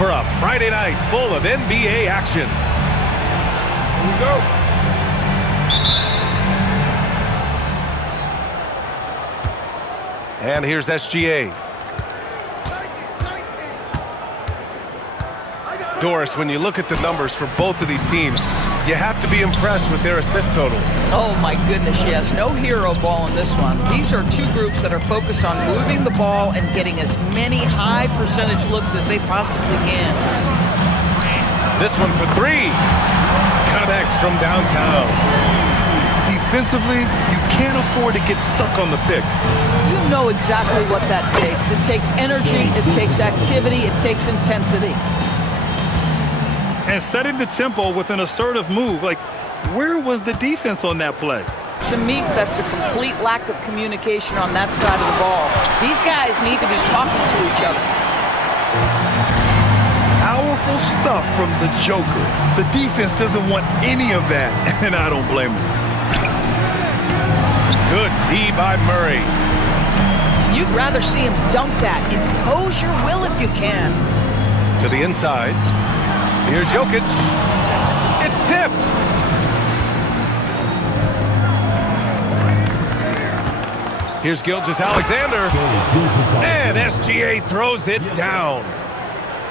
for a Friday night full of NBA action. Here we go. And here's SGA. Doris, when you look at the numbers for both of these teams, you have to be impressed with their assist totals. Oh my goodness, yes. No hero ball in this one. These are two groups that are focused on moving the ball and getting as many high percentage looks as they possibly can. This one for three. Connects from downtown. Defensively, you can't afford to get stuck on the pick. You know exactly what that takes. It takes energy, it takes activity, it takes intensity. And setting the tempo with an assertive move. Like, where was the defense on that play? To me, that's a complete lack of communication on that side of the ball. These guys need to be talking to each other. Powerful stuff from the Joker. The defense doesn't want any of that, and I don't blame them. Good D by Murray. You'd rather see him dunk that. Impose your will if you can. To the inside. Here's Jokic. It's tipped. Here's Gilgeous-Alexander. And SGA throws it down.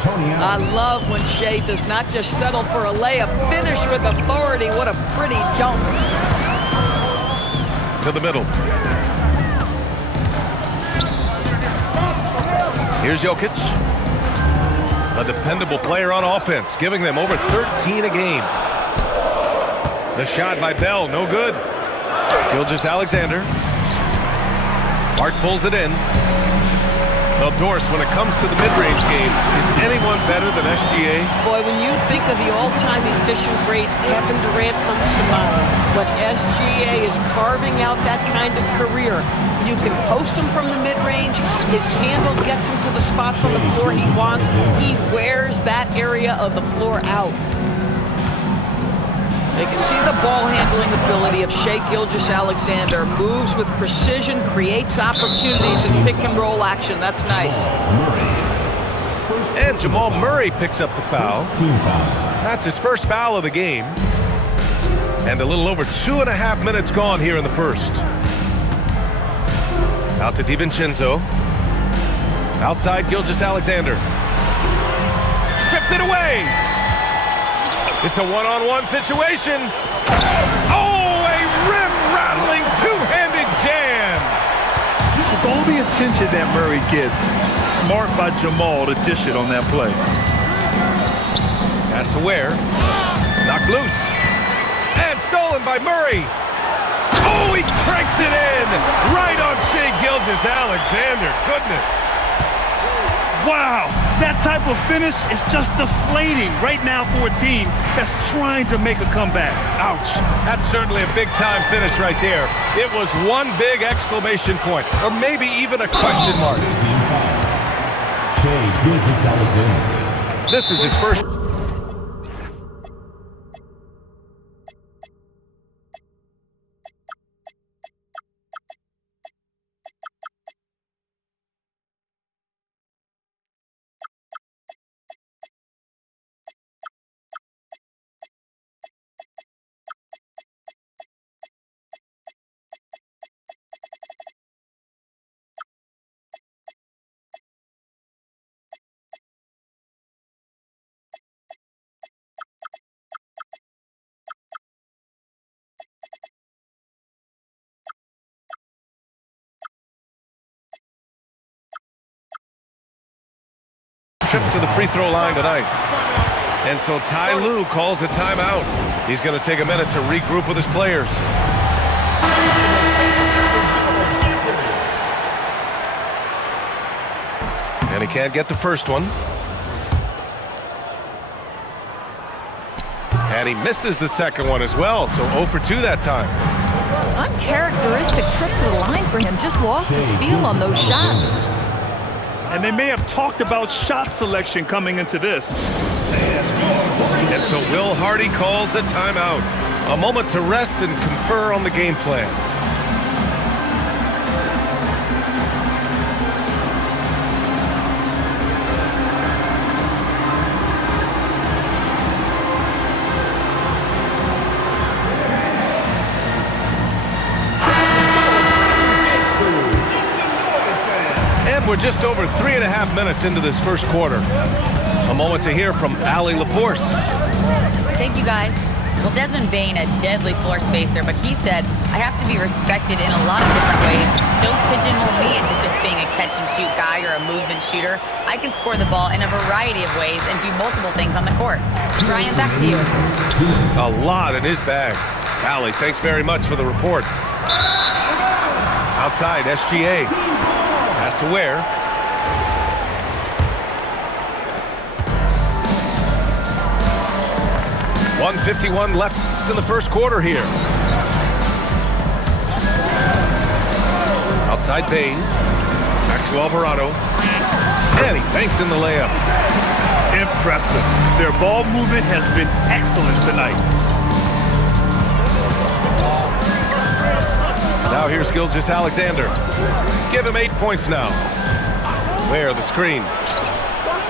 I love when Shea does not just settle for a layup. Finish with authority. What a pretty dunk. To the middle. Here's Jokic. A dependable player on offense, giving them over 13 a game. The shot by Bell, no good. Gilgeous-Alexander. Hart pulls it in. Well, Doris, when it comes to the mid-range game, is anyone better than SGA? Boy, when you think of the all-time efficient grades, Kevin Durant comes to mind. But SGA is carving out that kind of career. You can post him from the mid-range. His handle gets him to the spots on the floor he wants. He wears that area of the floor out. You can see the ball handling ability of Shea Gilgeous-Alexander. Moves with precision, creates opportunities in pick and roll action. That's nice. And Jamal Murray picks up the foul. That's his first foul of the game. And a little over 2.5 minutes gone here in the first. Out to DiVincenzo. Outside Gilgeous-Alexander. Stripped it away. It's a one-on-one situation. Oh, a rim-rattling two-handed jam. With all the attention that Murray gets, smart by Jamal to dish it on that play. Has to Ware. Knocked loose. And stolen by Murray. Oh, he cranks it in. Right on Shea Gilgeous-Alexander. Goodness. Wow, that type of finish is just deflating right now for a team that's trying to make a comeback. Ouch. That's certainly a big-time finish right there. It was one big exclamation point, or maybe even a question mark. This is his first. Trip to the free throw line tonight. And so Ty Lue calls a timeout. He's going to take a minute to regroup with his players. And he can't get the first one. And he misses the second one as well, so 0 for 2 that time. Uncharacteristic trip to the line for him. Just lost his feel on those shots. And they may have talked about shot selection coming into this. And so Will Hardy calls a timeout. A moment to rest and confer on the game plan. we're just over 3.5 minutes into this first quarter. A moment to hear from Allie LaForce. Thank you, guys. Well, Desmond Bain, a deadly floor spacer, but he said, I have to be respected in a lot of different ways. Don't pigeonhole me into just being a catch-and-shoot guy or a movement shooter. I can score the ball in a variety of ways and do multiple things on the court. Brian, back to you. A lot in his bag. Allie, thanks very much for the report. Outside, SGA. Has to wear. .151 left in the first quarter here. Outside Bain. Back to Alvarado. And he banks in the layup. Impressive. Their ball movement has been excellent tonight. Now here's Gilgeous-Alexander. Give him 8 points now. Where the screen.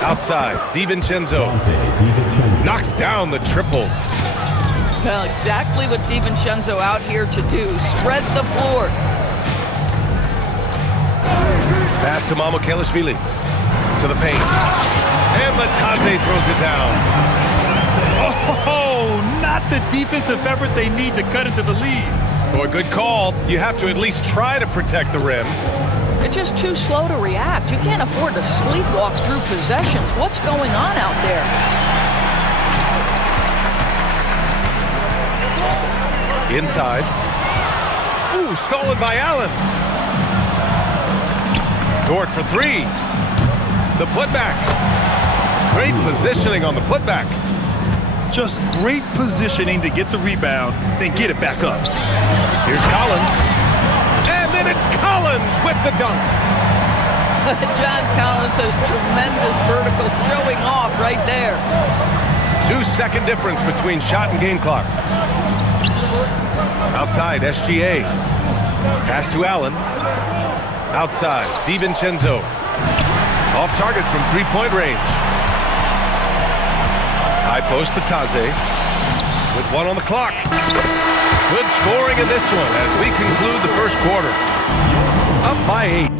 Outside, DiVincenzo. Knocks down the triple. Well, exactly what DiVincenzo out here to do. Spread the floor. Pass to Mamukelashvili. To the paint. And Matadze throws it down. Oh, not the defensive effort they need to cut into the lead. Boy, good call. You have to at least try to protect the rim. They're just too slow to react. You can't afford to sleepwalk through possessions. What's going on out there? Inside. Ooh, stolen by Allen. Dort for three. The putback. Great positioning on the putback. Just great positioning to get the rebound, then get it back up. Here's Collins. And then it's Collins with the dunk. John Collins has tremendous vertical showing off right there. 2-second difference between shot and game clock. Outside, SGA. Pass to Allen. Outside, DiVincenzo. Off target from three-point range. High post, Matadze. With one on the clock. Good scoring in this one as we conclude the first quarter. Up by 8.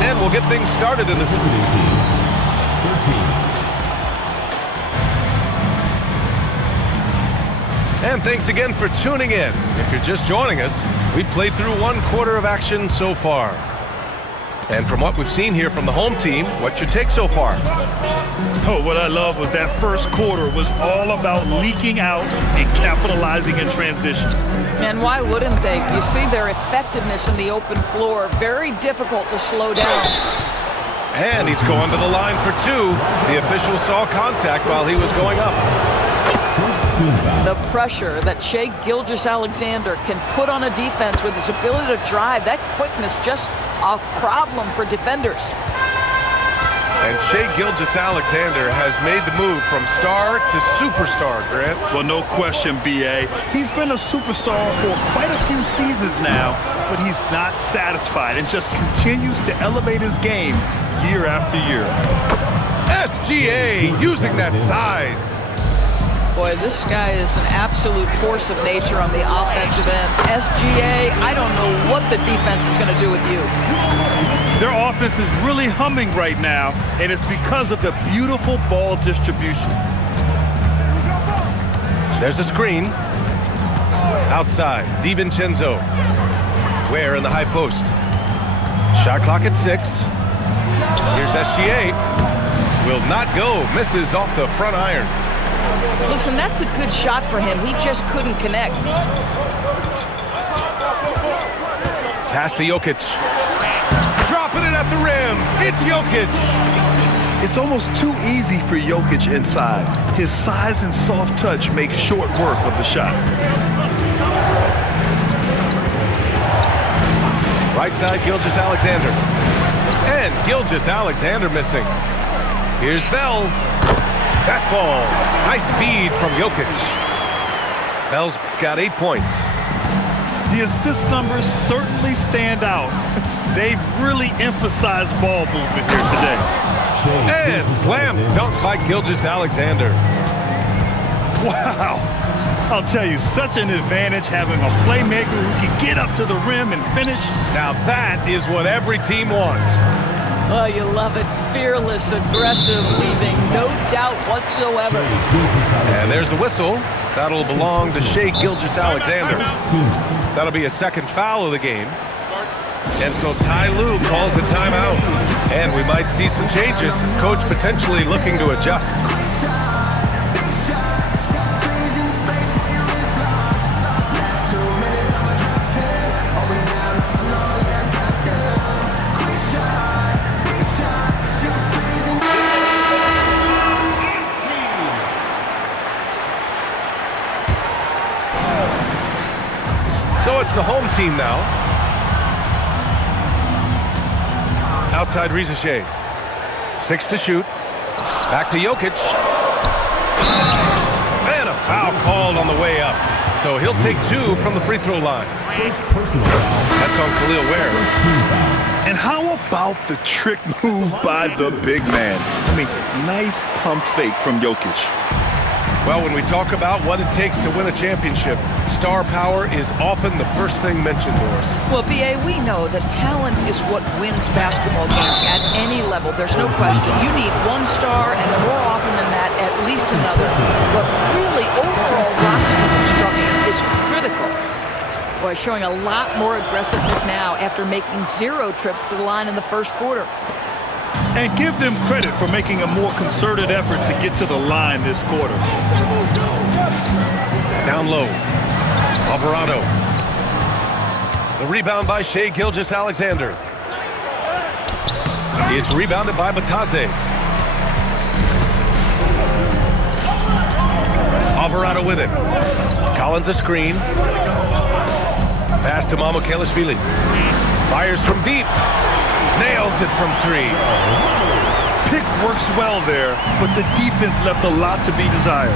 And we'll get things started in this. And thanks again for tuning in. If you're just joining us, we played through 1 quarter of action so far. And from what we've seen here from the home team, what's your take so far? Oh, what I love was that first quarter was all about leaking out and capitalizing in transition. And why wouldn't they? You see their effectiveness in the open floor. Very difficult to slow down. And he's going to the line for 2. The official saw contact while he was going up. The pressure that Shai Gilgeous-Alexander can put on a defense with his ability to drive, that quickness just a problem for defenders. And Shai Gilgeous-Alexander has made the move from star to superstar, Grant. Well, no question, B.A. He's been a superstar for quite a few seasons now, but he's not satisfied and just continues to elevate his game year after year. SGA using that size. Boy, this guy is an absolute force of nature on the offensive end. SGA, I don't know what the defense is going to do with you. Their offense is really humming right now, and it's because of the beautiful ball distribution. There's a screen. Outside, DiVincenzo. Ware in the high post. Shot clock at 6. Here's SGA. Will not go. Misses off the front iron. Listen, that's a good shot for him. He just couldn't connect. Pass to Jokic. Dropping it at the rim. It's Jokic. It's almost too easy for Jokic inside. His size and soft touch make short work of the shot. Right side, Gilgeous-Alexander. And Gilgeous-Alexander missing. Here's Bell. That falls. Nice feed from Jokic. Bell's got 8 points. The assist numbers certainly stand out. They've really emphasized ball movement here today. And slam dunk by Gilgeous-Alexander. Wow. I'll tell you, such an advantage having a playmaker who can get up to the rim and finish. Now that is what every team wants. Oh, you love it. Fearless, aggressive, leaving no doubt whatsoever. And there's the whistle. That'll belong to Shai Gilgeous-Alexander. That'll be a second foul of the game. And so Ty Lue calls the timeout. And we might see some changes. Coach potentially looking to adjust. So it's the home team now. Outside Riza Shai. 6 to shoot. Back to Jokic. And a foul called on the way up. So he'll take 2 from the free throw line. That's on Khalil Ware. And how about the trick move by the big man? I mean, nice pump fake from Jokic. Well, when we talk about what it takes to win a championship, star power is often the first thing mentioned, Doris. Well, B.A., we know that talent is what wins basketball games at any level. There's no question. You need one star, and more often than that, at least another. But really, overall roster construction is critical. Boy, showing a lot more aggressiveness now after making 0 trips to the line in the first quarter. And give them credit for making a more concerted effort to get to the line this quarter. Down low. Alvarado. The rebound by Shai Gilgeous-Alexander. It's rebounded by Batase. Alvarado with it. Collins a screen. Pass to Mamukelashvili. Fires from deep. Nails it from 3. Pick works well there, but the defense left a lot to be desired.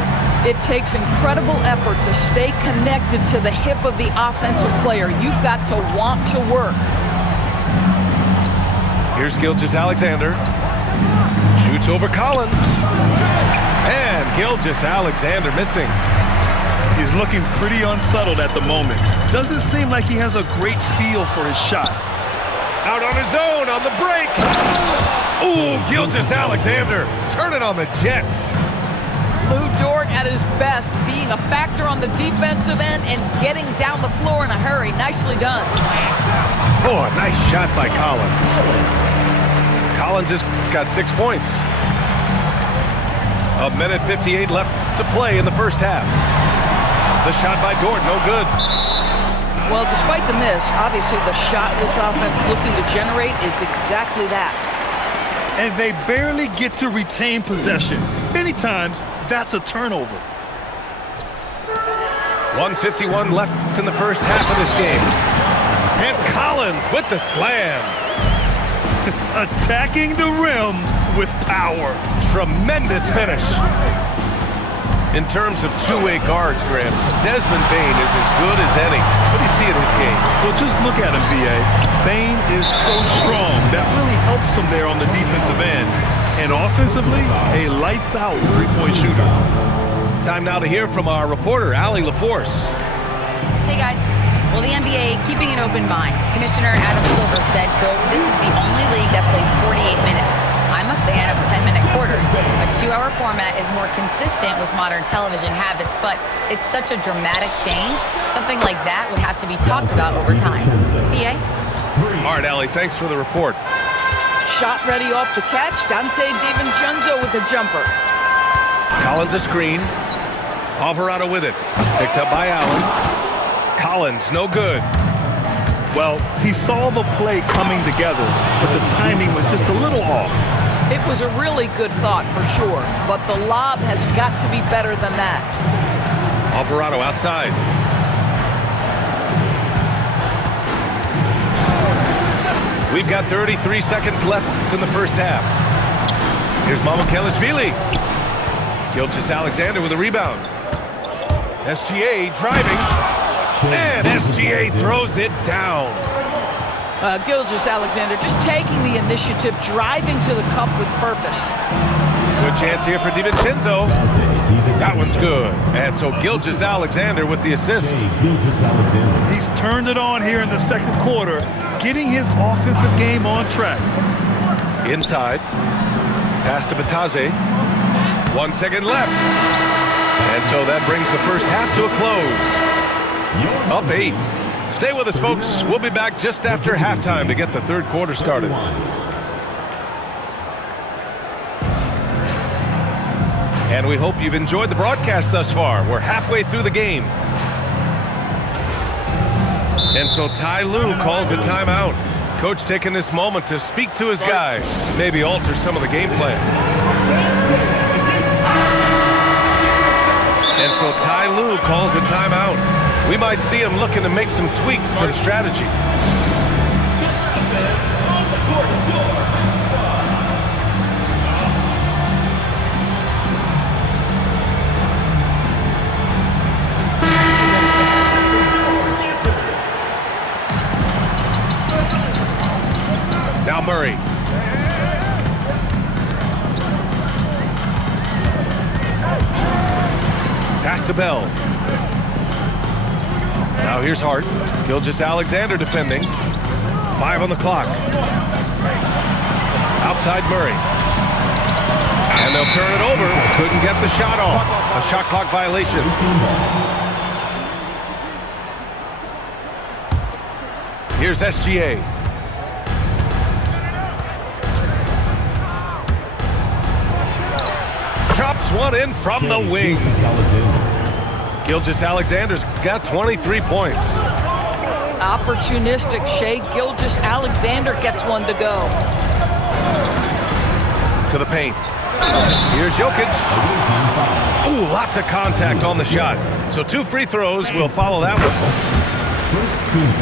It takes incredible effort to stay connected to the hip of the offensive player. You've got to want to work. Here's Gilgeous-Alexander. Shoots over Collins. And Gilgeous-Alexander missing. He's looking pretty unsettled at the moment. Doesn't seem like he has a great feel for his shot. Out on his own on the break. Ooh, Gilgeous-Alexander. Turn it on the Jets. Lou Dort at his best, being a factor on the defensive end and getting down the floor in a hurry. Nicely done. Oh, a nice shot by Collins. Collins has got 6 points. 1:58 left to play in the first half. The shot by Dort, no good. Well, despite the miss, obviously the shot this offense looking to generate is exactly that. And they barely get to retain possession. Many times, that's a turnover. 1:51 left in the first half of this game. And Collins with the slam. Attacking the rim with power. Tremendous finish. In terms of two-way guards, Grant, Desmond Bane is as good as any. What do you see in his game? Well, just look at him, B.A. Bane is so strong. That really helps him there on the defensive end. And offensively, a lights-out three-point shooter. Time now to hear from our reporter, Allie LaForce. Hey, guys. Well, the NBA keeping an open mind. Commissioner Adam Silver said, quote, "This is the only league that plays 48 minutes. I'm a fan of 10-minute quarters. A 2-hour format is more consistent with modern television habits, but it's such a dramatic change. Something like that would have to be talked about over time." B.A.? All right, Allie, thanks for the report. Shot ready off the catch. Dante DiVincenzo with a jumper. Collins a screen. Alvarado with it. Picked up by Allen. Collins, no good. Well, he saw the play coming together, but the timing was just a little off. It was a really good thought for sure, but the lob has got to be better than that. Alvarado outside. We've got 33 seconds left in the first half. Here's Mamukelashvili. Gilgeous-Alexander with a rebound. SGA driving. And SGA throws it down. Gilgeous-Alexander just taking the initiative, driving to the cup with purpose. Good chance here for DiVincenzo. That one's good. And so Gilgeous-Alexander with the assist. He's turned it on here in the second quarter, getting his offensive game on track. Inside. Pass to Bataze. 1 second left. And so that brings the first half to a close. Up 8. Stay with us, folks. We'll be back just after halftime to get the third quarter started. And we hope you've enjoyed the broadcast thus far. We're halfway through the game. And so Ty Lue calls a timeout. Coach taking this moment to speak to his guys, maybe alter some of the game plan. And so Ty Lue calls a timeout. We might see him looking to make some tweaks to the strategy. Now Murray. Pass to Bell. Now here's Hart. Gilgeous-Alexander defending. 5 on the clock. Outside Murray. And they'll turn it over. Couldn't get the shot off. A shot clock violation. Here's SGA. Drops one in from the wing. Gilgeous-Alexander's got 23 points. Opportunistic Shea Gilgeous-Alexander gets one to go. To the paint. Here's Jokic. Ooh, lots of contact on the shot. So 2 free throws will follow that whistle.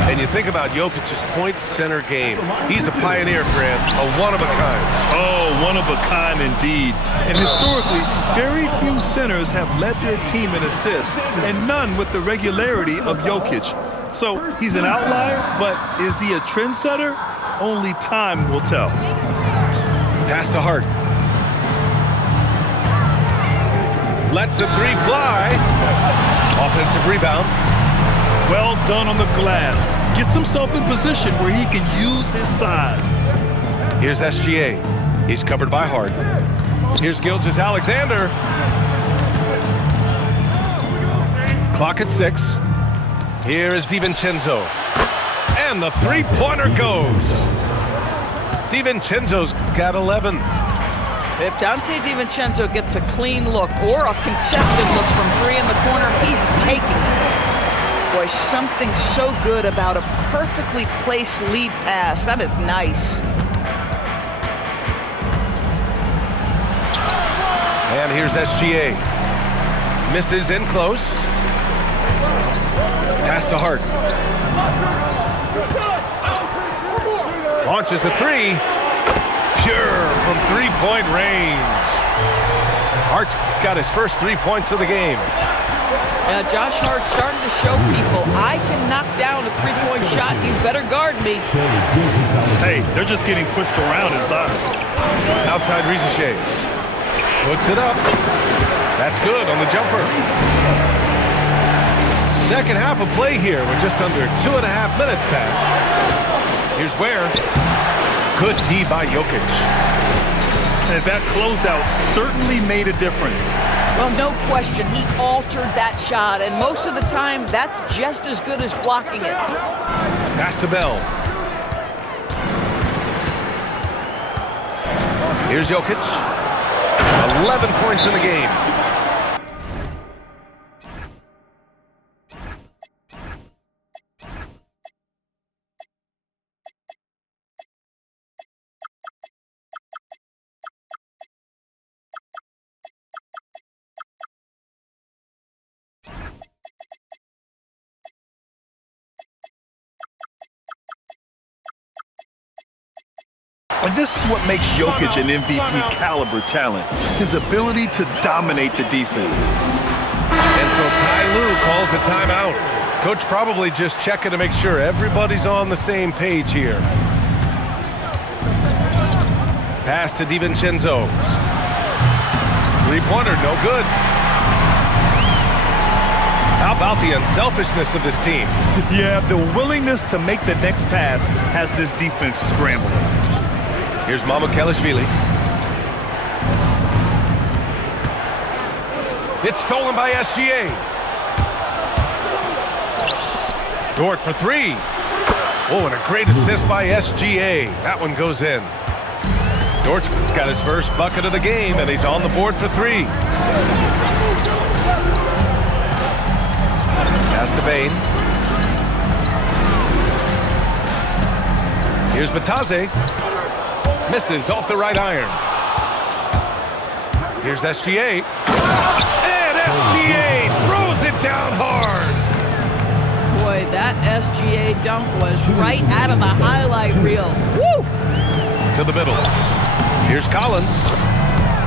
And you think about Jokic's point center game. He's a pioneer, Grant, a one-of-a-kind. Oh, one of a kind indeed. And historically, very few centers have led their team in assists, and none with the regularity of Jokic. So he's an outlier, but is he a trendsetter? Only time will tell. Pass to Hart. Lets the 3 fly. Offensive rebound. Well done on the glass. Gets himself in position where he can use his size. Here's SGA. He's covered by Hart. Here's Gilgeous-Alexander. Clock at 6. Here is DiVincenzo. And the three-pointer goes. DiVincenzo's got 11. If Dante DiVincenzo gets a clean look or a contested look from 3 in the corner, he's taking it. Boy, something so good about a perfectly placed lead pass. That is nice. And here's SGA. Misses in close. Pass to Hart. Launches a 3. Pure from 3-point range. Hart's got his first 3 points of the game. Josh Hart starting to show people, I can knock down a 3-point shot. You better guard me. Hey, they're just getting pushed around inside. Outside Rizachet. Puts it up. That's good on the jumper. Second half of play here with just under 2.5 minutes passed. Here's Ware. Good D by Jokic. And that closeout certainly made a difference. Well, no question, he altered that shot, and most of the time, that's just as good as blocking it. Pass to Bell. Here's Jokic. 11 points in the game. And this is what makes Jokic an MVP caliber talent, his ability to dominate the defense. And so Ty Lue calls a timeout. Coach probably just checking to make sure everybody's on the same page here. Pass to DiVincenzo. Three-pointer, no good. How about the unselfishness of this team? Yeah, the willingness to make the next pass has this defense scrambling. Here's Mamukelashvili. It's stolen by SGA. Dort for three. Oh, and a great assist by SGA. That one goes in. Dort's got his first bucket of the game, and he's on the board for three. Pass to Bain. Here's Batase. Misses off the right iron. Here's SGA. And SGA throws it down hard. Boy, that SGA dunk was right out of the highlight reel. Woo! To the middle. Here's Collins.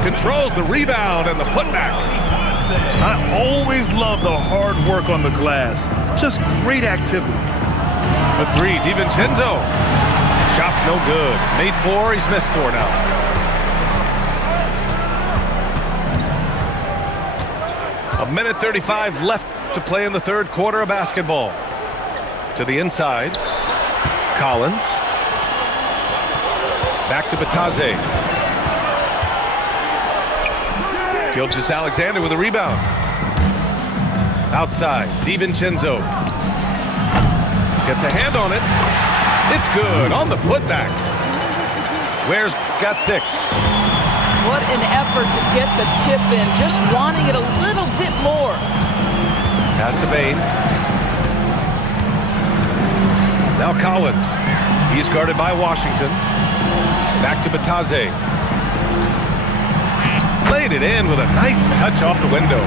Controls the rebound and the putback. I always love the hard work on the glass. Just great activity. For three, DiVincenzo. Shot's no good. Made four, he's missed four now. A minute 35 left to play in the third quarter of basketball. To the inside. Collins. Back to Batase. Gilgeous-Alexander with a rebound. Outside, DiVincenzo. Gets a hand on it. It's good on the putback. Ware's got six. What an effort to get the tip in, just wanting it a little bit more. Pass to Bain. Now Collins. He's guarded by Washington. Back to Batase. Laid it in with a nice touch off the window.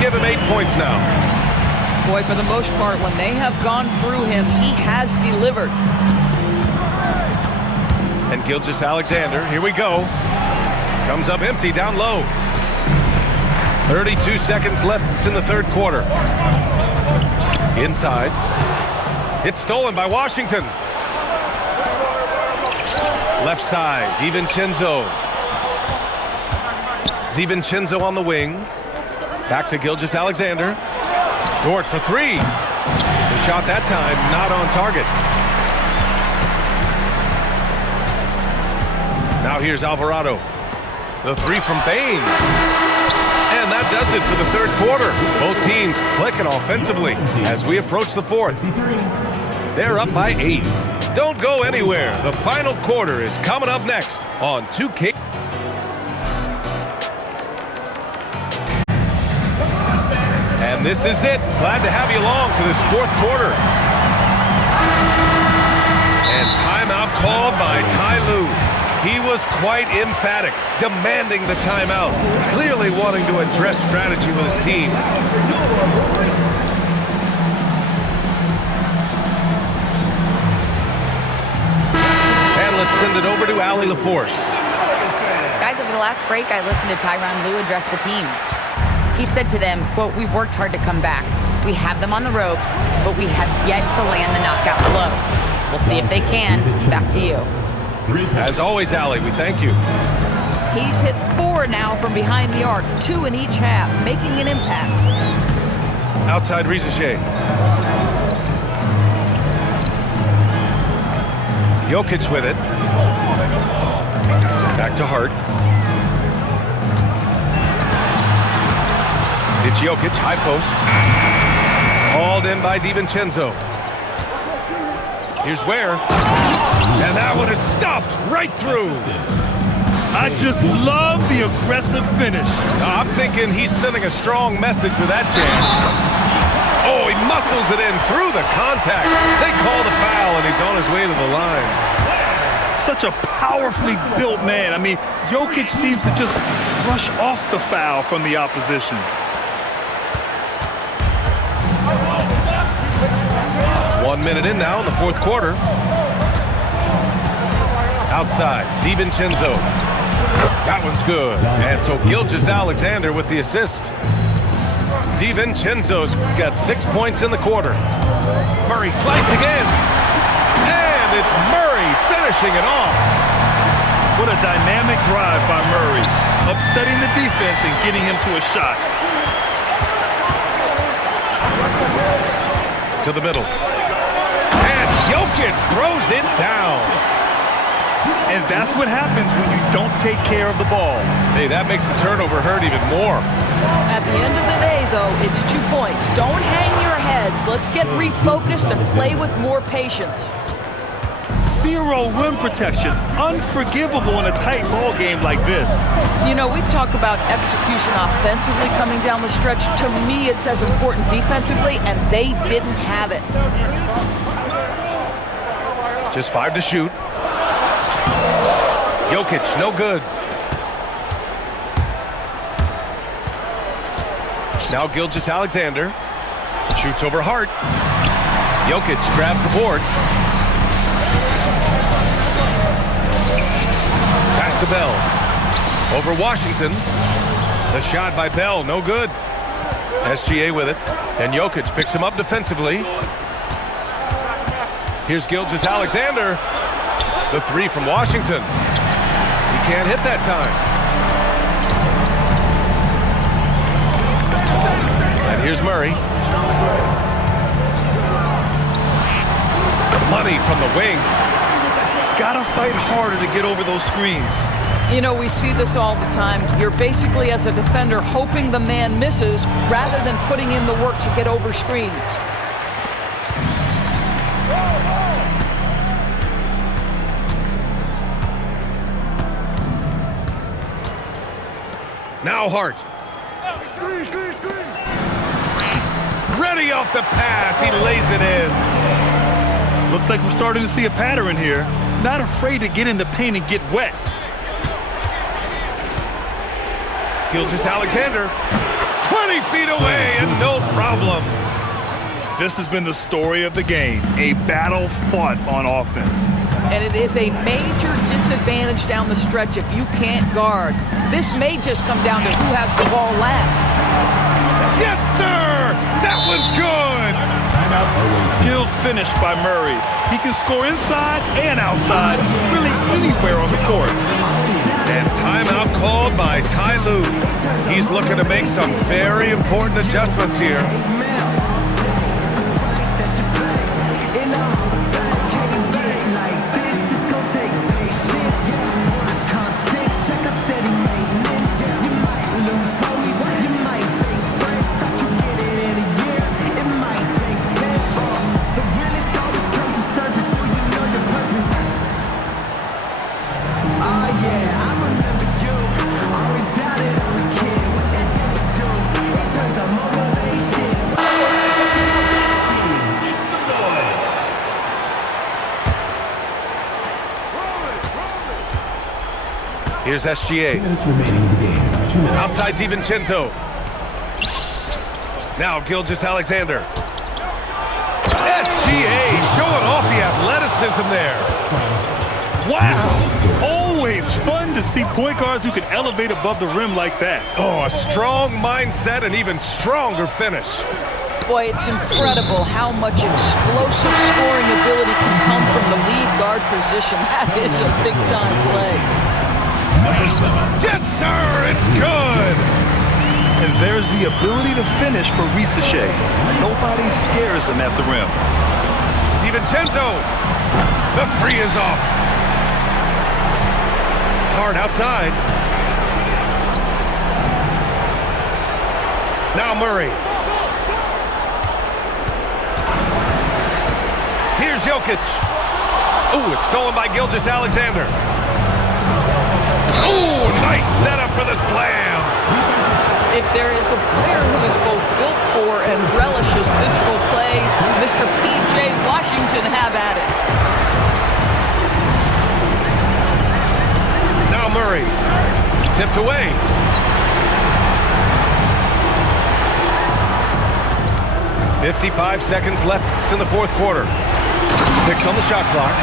Give him 8 points now. Boy, for the most part, when they have gone through him, he has delivered. And Gilgeous-Alexander, here we go. Comes up empty down low. 32 seconds left in the third quarter. Inside. It's stolen by Washington. Left side, DiVincenzo. DiVincenzo on the wing. Back to Gilgeous-Alexander. Dort for three. The shot that time not on target. Now here's Alvarado. The three from Bain. And that does it for the third quarter. Both teams clicking offensively as we approach the fourth. They're up by 8. Don't go anywhere. The final quarter is coming up next on 2K. And this is it. Glad to have you along for this fourth quarter. And timeout called by Ty Lue. He was quite emphatic, demanding the timeout, clearly wanting to address strategy with his team. And let's send it over to Allie LaForce. Guys, over the last break, I listened to Tyronn Lue address the team. He said to them, quote, "We've worked hard to come back. We have them on the ropes, but we have yet to land the knockout blow. We'll see if they can." Back to you. As always, Allie, we thank you. He's hit 4 now from behind the arc, 2 in each half, making an impact. Outside Rizachet. Jokic with it. Back to Hart. It's Jokic, high post. Hauled in by DiVincenzo. Here's Ware. And that one is stuffed right through. I just love the aggressive finish. I'm thinking he's sending a strong message with that jam. Oh, he muscles it in through the contact. They call the foul, and he's on his way to the line. Such a powerfully built man. I mean, Jokic seems to just brush off the foul from the opposition. One minute in now in the fourth quarter. Outside, DiVincenzo's got 6 points in the quarter. Murray slides again. And it's Murray finishing it off. What a dynamic drive by Murray, upsetting the defense and getting him to a shot. To the middle. And Jokic throws it down. And that's what happens when you don't take care of the ball. Hey, that makes the turnover hurt even more. At the end of the day, though, it's 2 points. Don't hang your heads. Let's get refocused and play with more patience. Zero rim protection. Unforgivable in a tight ball game like this. You know, we talk about execution offensively coming down the stretch. To me, it's as important defensively, and they didn't have it. Just 5 to shoot. Jokic, no good. Now Gilgeous-Alexander shoots over Hart. Jokic grabs the board. Pass to Bell. Over Washington. The shot by Bell, no good. SGA with it. And Jokic picks him up defensively. Here's Gilgeous-Alexander. The 3 from Washington. He can't hit that time. And here's Murray. Money from the wing. Gotta fight harder to get over those screens. You know, we see this all the time. You're basically, as a defender, hoping the man misses rather than putting in the work to get over screens. Now Hart. Ready off the pass. He lays it in. Looks like we're starting to see a pattern here. Not afraid to get in the paint and get wet. Gilgeous-Alexander. 20 feet away and no problem. This has been the story of the game. A battle fought on offense. And it is a major disadvantage down the stretch if you can't guard. This may just come down to who has the ball last. Yes, sir! That one's good! Skilled finish by Murray. He can score inside and outside, really anywhere on the court. And timeout called by Ty Lue. He's looking to make some very important adjustments here. Here's SGA. Outside DiVincenzo. Now Gilgeous-Alexander. SGA showing off the athleticism there. Wow! Always fun to see point guards who can elevate above the rim like that. Oh, a strong mindset and even stronger finish. Boy, it's incredible how much explosive scoring ability can come from the lead guard position. That is a big-time play. Yes, sir! It's good! And there's the ability to finish for Risache. Nobody scares him at the rim. DiVincenzo! The 3 is off. Hard outside. Now Murray. Here's Jokic. Ooh, it's stolen by Gilgeous-Alexander. Ooh, nice setup for the slam. If there is a player who is both built for and relishes physical play, Mr. P.J. Washington have at it. Now Murray. Tipped away. .55 seconds left in the fourth quarter. 6 on the shot clock.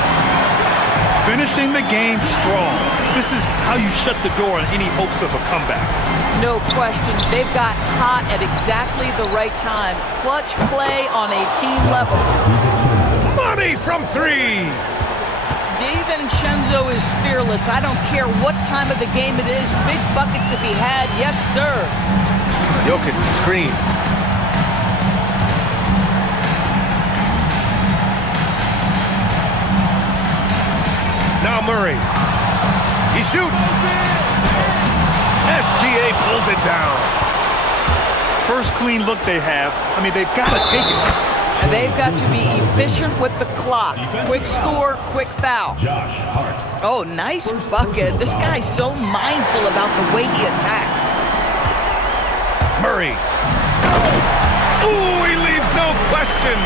finishing the game strong. This is how you shut the door on any hopes of a comeback. No question. They've got hot at exactly the right time. Clutch play on a team level. Money from three. DiVincenzo is fearless. I don't care what time of the game it is. Big bucket to be had. Yes, sir. Jokic screen. Now Murray. He shoots. SGA pulls it down. First clean look they have. I mean, they've got to take it. And they've got to be efficient with the clock. Quick score, quick foul. Oh, nice bucket. This guy's so mindful about the way he attacks. Murray. Ooh, he leaves no question.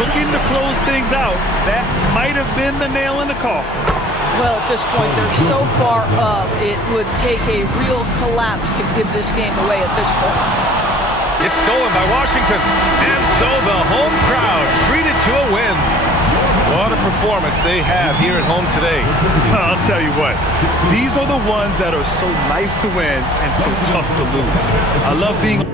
Looking to close things out. That might have been the nail in the coffin. Well, at this point, they're so far up, it would take a real collapse to give this game away at this point. It's stolen by Washington. And so the home crowd treated to a win. What a performance they have here at home today. I'll tell you what, these are the ones that are so nice to win and so tough to lose. I love being